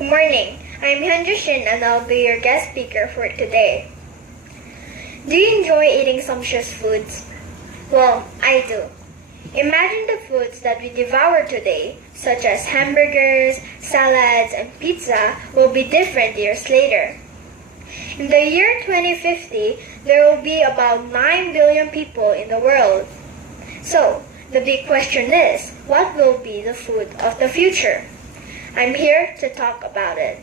Good morning. I'm Judy Shin and I'll be your guest speaker for today. Do you enjoy eating sumptuous foods? Well, I do. Imagine the foods that we devour today, such as hamburgers, salads, and pizza, will be different years later. In the year 2050, there will be about 9 billion people in the world. So, the big question is, what will be the food of the future? I'm here to talk about it.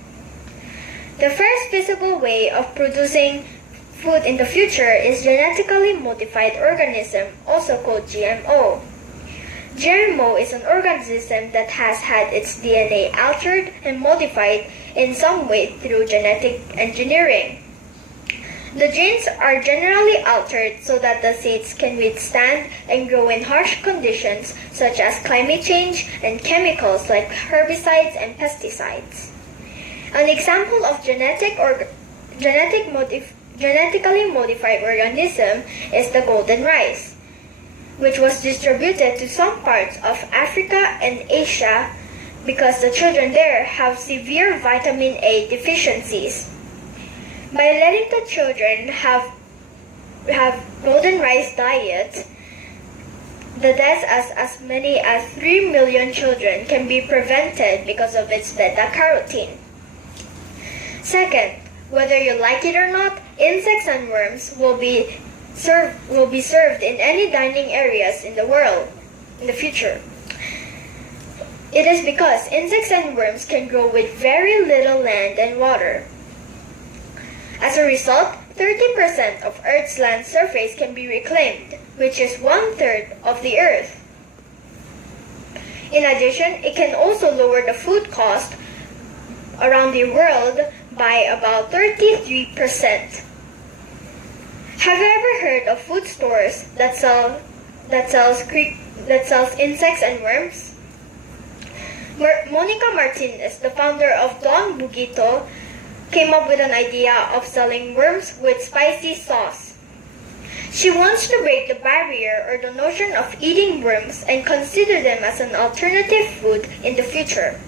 The first visible way of producing food in the future is genetically modified organism, also called GMO. GMO is an organism that has had its DNA altered and modified in some way through genetic engineering. The genes are generally altered so that the seeds can withstand and grow in harsh conditions such as climate change and chemicals like herbicides and pesticides. An example of genetically modified organism is the golden rice, which was distributed to some parts of Africa and Asia because the children there have severe vitamin A deficiencies. By letting the children have golden rice diet, the deaths as many as 3 million children can be prevented because of its beta-carotene. Second, whether you like it or not, insects and worms will be served in any dining areas in the world in the future. It is because insects and worms can grow with very little land and water. As a result, 30% of Earth's land surface can be reclaimed, which is 1/3 of the Earth. In addition, it can also lower the food cost around the world by about 33%. Have you ever heard of food stores that sells insects and worms? Monica Martinez, the founder of Don Bugito, came up with an idea of selling worms with spicy sauce. She wants to break the barrier or the notion of eating worms and consider them as an alternative food in the future.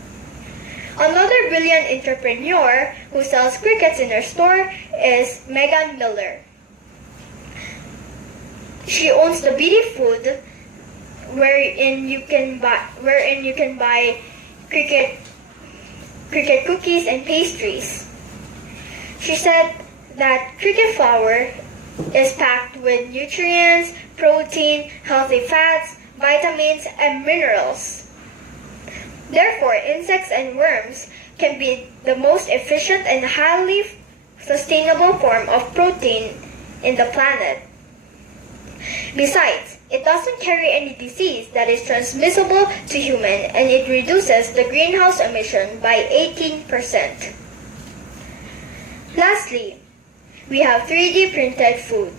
Another brilliant entrepreneur who sells crickets in her store is Megan Miller. She owns the Beauty Food, wherein you can buy cricket cookies and pastries. She said that cricket flour is packed with nutrients, protein, healthy fats, vitamins, and minerals. Therefore, insects and worms can be the most efficient and highly sustainable form of protein in the planet. Besides, it doesn't carry any disease that is transmissible to human, and it reduces the greenhouse emission by 18%. Lastly, we have 3D printed food.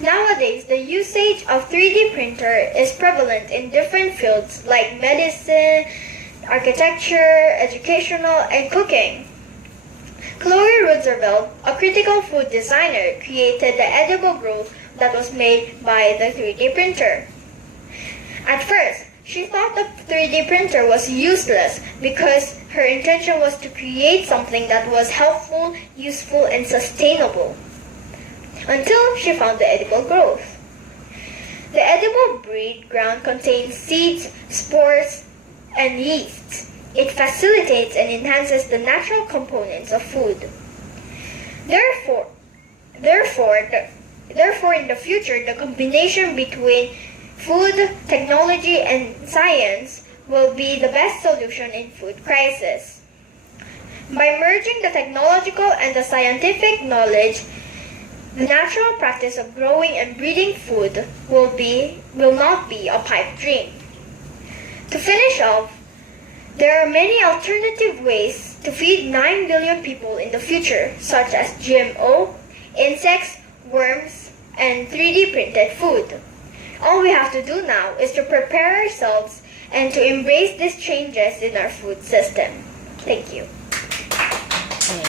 Nowadays, the usage of 3D printer is prevalent in different fields like medicine, architecture, educational, and cooking. Chloe Roosevelt, a critical food designer, created the edible growth that was made by the 3D printer. At first, she thought the 3D printer was useless because her intention was to create something that was helpful, useful, and sustainable. Until she found the edible growth. The edible breed ground contains seeds, spores, and yeast. It facilitates and enhances the natural components of food. Therefore, in the future, the combination between food, technology, and science will be the best solution in food crisis. By merging the technological and the scientific knowledge, the natural practice of growing and breeding food will not be a pipe dream. To finish off, there are many alternative ways to feed 9 billion people in the future, such as GMO, insects, worms, and 3D printed food. All we have to do now is to prepare ourselves and to embrace these changes in our food system. Thank you.